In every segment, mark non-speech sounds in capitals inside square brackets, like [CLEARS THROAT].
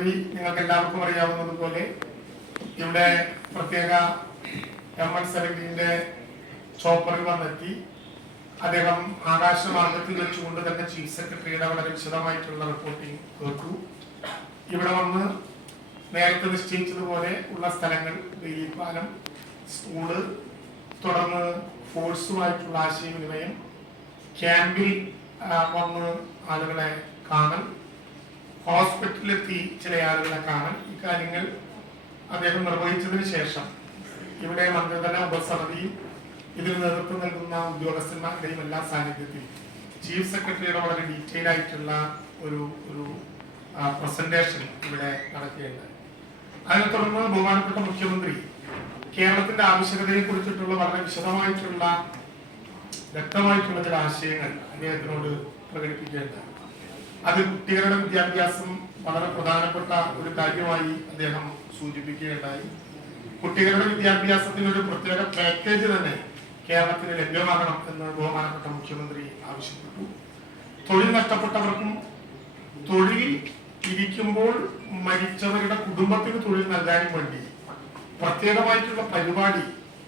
മുഖ്യമന്ത്രി നിങ്ങൾക്ക് എല്ലാവർക്കും അറിയാവുന്നതുപോലെ ഇവിടെ പ്രത്യേക എം എൻ സെവന്റീന്റെ ചോപ്പറിൽ വന്നെത്തി. അദ്ദേഹം ആകാശമാർഗത്തിൽ വെച്ചുകൊണ്ട് തന്നെ ചീഫ് സെക്രട്ടറിയുടെ വളരെ വിശദമായിട്ടുള്ള റിപ്പോർട്ടിംഗ് കേട്ടു. ഇവിടെ വന്ന് നേരത്തെ നിശ്ചയിച്ചതുപോലെ ഉള്ള സ്ഥലങ്ങൾ പാലം സ്കൂൾ തുടർന്ന് ഫോഴ്സുമായിട്ടുള്ള ആശയവിനിമയം ക്യാമ്പിൽ വന്ന് ആളുകളെ കാണൽ ഹോസ്പിറ്റലിലെത്തി ചില ആളുകളെ കാണൽ ഇക്കാര്യങ്ങൾ അദ്ദേഹം നിർവഹിച്ചതിന് ശേഷം ഇവിടെ മന്ത്രിതല ഉപസമിതിയും ഇതിന് നേതൃത്വം നൽകുന്ന ഉദ്യോഗസ്ഥന്മാരുടെയും എല്ലാ സാന്നിധ്യത്തിൽ ചീഫ് സെക്രട്ടറിയുടെ വളരെ ഡീറ്റെയിൽ ആയിട്ടുള്ള ഒരു ഒരു പ്രസന്റേഷൻ ഇവിടെ നടക്കുകയുണ്ടായി. അതിനെ തുടർന്ന് ബഹുമാനപ്പെട്ട മുഖ്യമന്ത്രി കേരളത്തിന്റെ ആവശ്യകതയെ കുറിച്ചിട്ടുള്ള വളരെ വിശദമായിട്ടുള്ള വ്യക്തമായിട്ടുള്ള ചില ആശയങ്ങൾ അദ്ദേഹത്തിനോട് പ്രകടിപ്പിക്കുകയുണ്ടായി. അത് കുട്ടികളുടെ വിദ്യാഭ്യാസം വളരെ പ്രധാനപ്പെട്ട ഒരു കാര്യമായി അദ്ദേഹം സൂചിപ്പിക്കുകയുണ്ടായി. കുട്ടികളുടെ വിദ്യാഭ്യാസത്തിന് ഒരു പ്രത്യേക പാക്കേജ് തന്നെ കേരളത്തിന് ലഭ്യമാകണം എന്ന് ബഹുമാനപ്പെട്ട മുഖ്യമന്ത്രി ആവശ്യപ്പെട്ടു. തൊഴിൽ നഷ്ടപ്പെട്ടവർക്കും തൊഴിൽ ഇരിക്കുമ്പോൾ മരിച്ചവരുടെ കുടുംബത്തിന് തൊഴിൽ നൽകാനും വേണ്ടി പ്രത്യേകമായിട്ടുള്ള പരിപാടി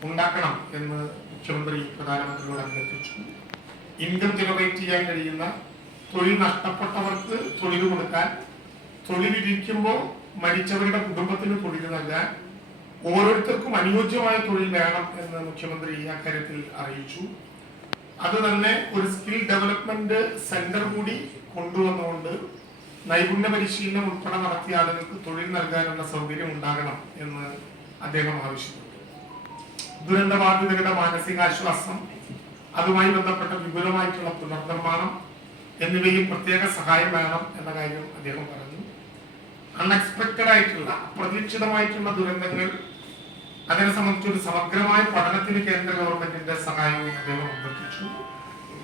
ഉണ്ടാക്കണം എന്ന് മുഖ്യമന്ത്രി പ്രധാനമന്ത്രിയോട് അഭ്യർത്ഥിച്ചു. ഇൻകം ജനറേറ്റ് ചെയ്യാൻ കഴിയുന്ന തൊഴിൽ നഷ്ടപ്പെട്ടവർക്ക് തൊഴിൽ കൊടുക്കാൻ തൊഴിലിരിക്കുമ്പോൾ മരിച്ചവരുടെ കുടുംബത്തിന് തൊഴിൽ നൽകാൻ ഓരോരുത്തർക്കും അനുയോജ്യമായ തൊഴിൽ വേണം എന്ന് മുഖ്യമന്ത്രി അക്കാര്യത്തിൽ അറിയിച്ചു. അത് തന്നെ ഒരു സ്കിൽ ഡെവലപ്മെന്റ് സെന്റർ കൂടി കൊണ്ടുവന്നുകൊണ്ട് നൈപുണ്യ പരിശീലനം ഉൾപ്പെടെ നടത്തിയ ആളുകൾക്ക് തൊഴിൽ നൽകാനുള്ള സൗകര്യം ഉണ്ടാകണം എന്ന് അദ്ദേഹം ആവശ്യപ്പെട്ടു. ദുരന്തബാധിതരുടെ മാനസികാശ്വാസം അതുമായി ബന്ധപ്പെട്ട വിപുലമായിട്ടുള്ള പുനർനിർമ്മാണം എന്നിവയിൽ പ്രത്യേക സഹായം വേണം എന്ന കാര്യം അദ്ദേഹം പറഞ്ഞു. അൺഎക്സ്പെക്റ്റഡ് ആയിട്ടുള്ള അപ്രതീക്ഷിതമായിട്ടുള്ള ദുരന്തങ്ങൾ അതിനെ സംബന്ധിച്ച് ഒരു സമഗ്രമായ പഠനത്തിന് കേന്ദ്ര ഗവൺമെന്റിന്റെ സഹായവും അദ്ദേഹം അഭ്യർത്ഥിച്ചു.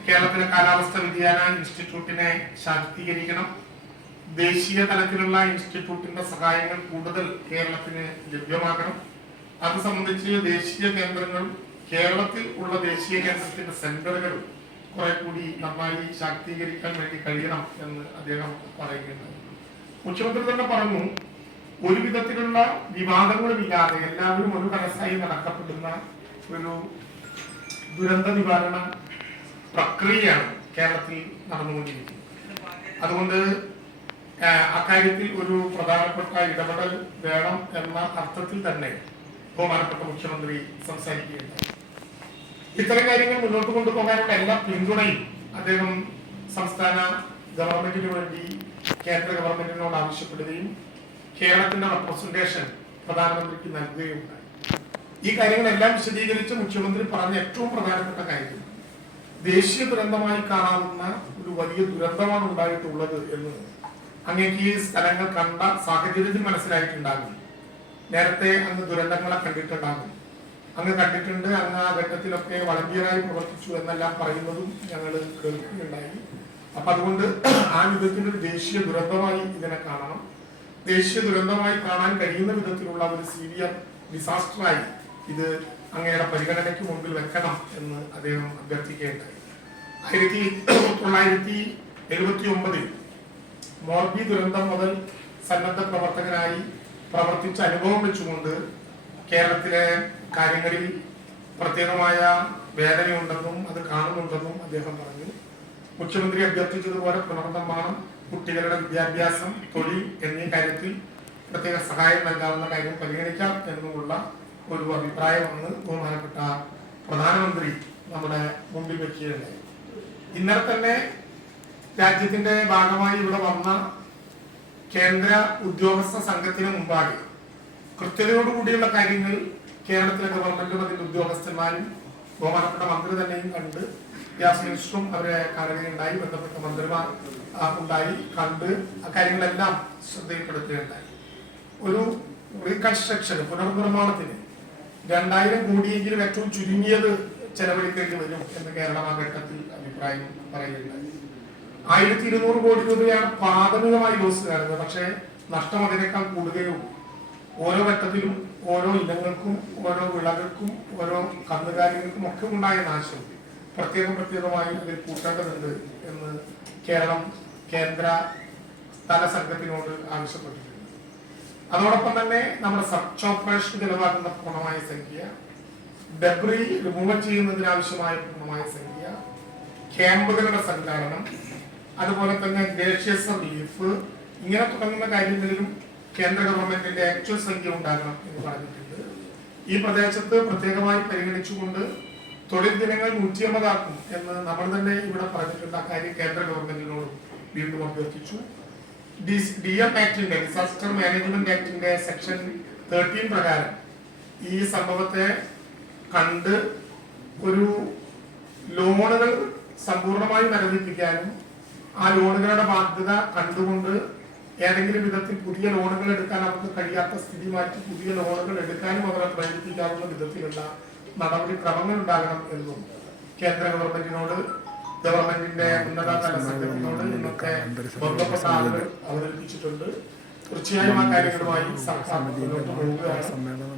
കേരളത്തിലെ കാലാവസ്ഥ വ്യതിയാന ഇൻസ്റ്റിറ്റ്യൂട്ടിനെ ശാക്തീകരിക്കണം. ദേശീയ തലത്തിലുള്ള ഇൻസ്റ്റിറ്റ്യൂട്ടിന്റെ സഹായങ്ങൾ കൂടുതൽ കേരളത്തിന് ലഭ്യമാക്കണം അത് സംബന്ധിച്ച് ദേശീയ കേന്ദ്രങ്ങളും കേരളത്തിൽ ഉള്ള ദേശീയ കേന്ദ്രത്തിന്റെ സെന്ററുകൾ കുറെ കൂടി നന്നായി ശാക്തീകരിക്കാൻ വേണ്ടി കഴിയണം എന്ന് അദ്ദേഹം പറയുകയുണ്ടായി മുഖ്യമന്ത്രി തന്നെ പറഞ്ഞു ഒരു വിധത്തിലുള്ള വിവാദങ്ങളുമില്ലാതെ എല്ലാവരും ഒരു മനസ്സായി നടക്കപ്പെടുന്ന ഒരു ദുരന്ത നിവാരണ പ്രക്രിയയാണ് കേരളത്തിൽ നടന്നുകൊണ്ടിരിക്കുന്നത്. അതുകൊണ്ട് അക്കാര്യത്തിൽ ഒരു പ്രധാനപ്പെട്ട ഇടപെടൽ വേണം എന്ന അർത്ഥത്തിൽ തന്നെ ബഹുമാനപ്പെട്ട മുഖ്യമന്ത്രി സംസാരിക്കുകയുണ്ടായി. ഇത്തരം കാര്യങ്ങൾ മുന്നോട്ട് കൊണ്ടുപോകാനുള്ള എല്ലാ പിന്തുണയും അദ്ദേഹം സംസ്ഥാന ഗവൺമെന്റിന് വേണ്ടി കേന്ദ്ര ഗവൺമെന്റിനോട് ആവശ്യപ്പെടുകയും കേരളത്തിന്റെ റെപ്രസെന്റേഷൻ പ്രധാനമന്ത്രിക്ക് നൽകുകയും ഈ കാര്യങ്ങളെല്ലാം വിശദീകരിച്ച് മുഖ്യമന്ത്രി പറഞ്ഞ ഏറ്റവും പ്രധാനപ്പെട്ട കാര്യം ദേശീയ ദുരന്തമായി കാണാവുന്ന ഒരു വലിയ ദുരന്തമാണ് ഉണ്ടായിട്ടുള്ളത് എന്ന് അങ്ങേക്ക് ഈ സ്ഥലങ്ങൾ കണ്ട സാഹചര്യത്തിൽ മനസ്സിലായിട്ടുണ്ടാകും. നേരത്തെ അങ്ങ് ദുരന്തങ്ങളെ കണ്ടിട്ടുണ്ടാകും. അങ്ങ് കണ്ടിട്ടുണ്ട്. അങ്ങ് ആ ഘട്ടത്തിലൊക്കെ വളണ്ടിയറായി പ്രവർത്തിച്ചു എന്നെല്ലാം പറയുന്നതും ഞങ്ങൾ കേൾക്കുകയുണ്ടായി. അപ്പൊ അതുകൊണ്ട് [CLEARS THROAT] ആ വിധത്തിൽ ഒരു ദേശീയ ദുരന്തമായി ഇതിനെ കാണണം. ദേശീയ ദുരന്തമായി കാണാൻ കഴിയുന്ന വിധത്തിലുള്ള ഒരു സീരിയർ ഡിസാസ്റ്ററായി ഇത് അങ്ങയുടെ പരിഗണനയ്ക്ക് മുമ്പിൽ വെക്കണം എന്ന് അദ്ദേഹം അഭ്യർത്ഥിക്കുകയുണ്ടായി. ആയിരത്തി [CLEARS THROAT] തൊള്ളായിരത്തി എഴുപത്തി ഒമ്പതിൽ മോർബി ദുരന്തം മുതൽ സന്നദ്ധ പ്രവർത്തകനായി പ്രവർത്തിച്ച അനുഭവം വെച്ചുകൊണ്ട് കേരളത്തിലെ കാര്യങ്ങളിൽ പ്രത്യേകമായ വേദനയുണ്ടെന്നും അത് കാണുന്നുണ്ടെന്നും അദ്ദേഹം പറഞ്ഞു. മുഖ്യമന്ത്രി അഭ്യർത്ഥിച്ചതുപോലെ പുനർനിർമ്മാണം കുട്ടികളുടെ വിദ്യാഭ്യാസം തൊഴിൽ എന്നീ കാര്യത്തിൽ പ്രത്യേക സഹായം നൽകാവുന്ന കാര്യം പരിഗണിക്കാം എന്നുമുള്ള ഒരു അഭിപ്രായമാണ് ബഹുമാനപ്പെട്ട പ്രധാനമന്ത്രി നമ്മുടെ മുമ്പിൽ വെക്കുകയുണ്ടായി ഇന്നലെ തന്നെ രാജ്യത്തിന്റെ ഭാഗമായി ഇവിടെ വന്ന കേന്ദ്ര ഉദ്യോഗസ്ഥ സംഘത്തിന് മുമ്പാകെ കൃത്യതയോടുകൂടിയുള്ള കാര്യങ്ങൾ കേരളത്തിലെ ഗവൺമെന്റും അതിന്റെ ഉദ്യോഗസ്ഥന്മാരും ബഹുമാനപ്പെട്ട മന്ത്രി തന്നെയും കണ്ട് ഗ്യാസ് മിനിസ്റ്ററും അവരെ കാണുകയുണ്ടായി ബന്ധപ്പെട്ട മന്ത്രിമാർ ഉണ്ടായി കണ്ട് കാര്യങ്ങളെല്ലാം ശ്രദ്ധയിൽപ്പെടുത്തുകയുണ്ടായി. ഒരു റീകൺസ്ട്രക്ഷൻ പുനർനിർമ്മാണത്തിന് രണ്ടായിരം കോടിയെങ്കിലും ഏറ്റവും ചുരുങ്ങിയത് ചെലവഴിക്കേണ്ടി വരും എന്ന് കേരളം ഘട്ടത്തിൽ അഭിപ്രായം പറയുകയുണ്ടായി. ആയിരത്തി ഇരുന്നൂറ് കോടി രൂപയാണ് പ്രാഥമികമായി ലോസ് കാണുന്നത് പക്ഷേ നഷ്ടം അതിനേക്കാൾ കൂടുകയുള്ളൂ ഓരോ ഘട്ടത്തിലും ഓരോ ഇനങ്ങൾക്കും ഓരോ വിളകൾക്കും ഓരോ കന്നുകാലികൾക്കും ഒക്കെ ഉണ്ടായ നാശം. പ്രത്യേകം പ്രത്യേകമായി അതിൽ കൂട്ടേണ്ടതുണ്ട് എന്ന് കേരളം കേന്ദ്ര സ്ഥല സംഘത്തിനോട് ആവശ്യപ്പെട്ടിട്ടുണ്ട്. അതോടൊപ്പം തന്നെ നമ്മുടെ സർച്ച് ഓപ്പറേഷൻ ചെലവാക്കുന്ന പൂർണമായ സംഖ്യ ഡെബ്രി റിമൂവ് ചെയ്യുന്നതിനാവശ്യമായ പൂർണമായ സംഖ്യ ക്യാമ്പുകളുടെ സംഘാടനം അതുപോലെ തന്നെ ഗ്രേഷ്യസ് റിലീഫ് ഇങ്ങനെ തുടങ്ങുന്ന കാര്യങ്ങളിലും കേന്ദ്ര ഗവൺമെന്റിന്റെ ആക്ച്വൽ സംഖ്യ ഉണ്ടാകണം എന്ന് പറഞ്ഞിട്ടുണ്ട്. ഈ പ്രദേശത്ത് പ്രത്യേകമായി പരിഗണിച്ചുകൊണ്ട് തൊഴിൽ ദിനങ്ങൾ നൂറ്റിയമ്പതാക്കും എന്ന് നമ്മൾ തന്നെ ഇവിടെ പറഞ്ഞിട്ടുണ്ട്. കാര്യം കേന്ദ്ര ഗവൺമെന്റിനോട് വീണ്ടും അഭ്യർത്ഥിച്ചു. ഡി എം ആക്ടിന്റെ ഡിസാസ്റ്റർ മാനേജ്മെന്റ് ആക്ടിന്റെ സെക്ഷൻ തേർട്ടീൻ പ്രകാരം ഈ സംഭവത്തെ കണ്ട് ഒരു ലോണുകൾ സമ്പൂർണമായി മരവിപ്പിക്കാനും ആ ലോണുകളുടെ ബാധ്യത കണ്ടുകൊണ്ട് ഏതെങ്കിലും വിധത്തിൽ പുതിയ ലോണുകൾ എടുക്കാൻ അവർക്ക് കഴിയാത്ത സ്ഥിതി മാറ്റി പുതിയ ലോണുകൾ എടുക്കാനും അവരെ പ്രേരിപ്പിക്കാവുന്ന വിധത്തിലുള്ള നടപടിക്രമങ്ങൾ ഉണ്ടാകണം എന്നും കേന്ദ്ര ഗവൺമെന്റിനോട് ഗവൺമെന്റിന്റെ ഉന്നതതല സംഘത്തിനോട് ഇന്നത്തെ ബന്ധപ്പെട്ട ആളുകൾ അവതരിപ്പിച്ചിട്ടുണ്ട്. തീർച്ചയായും ആ കാര്യങ്ങളുമായി സർക്കാർ മുന്നോട്ട് പോവുകയാണ്.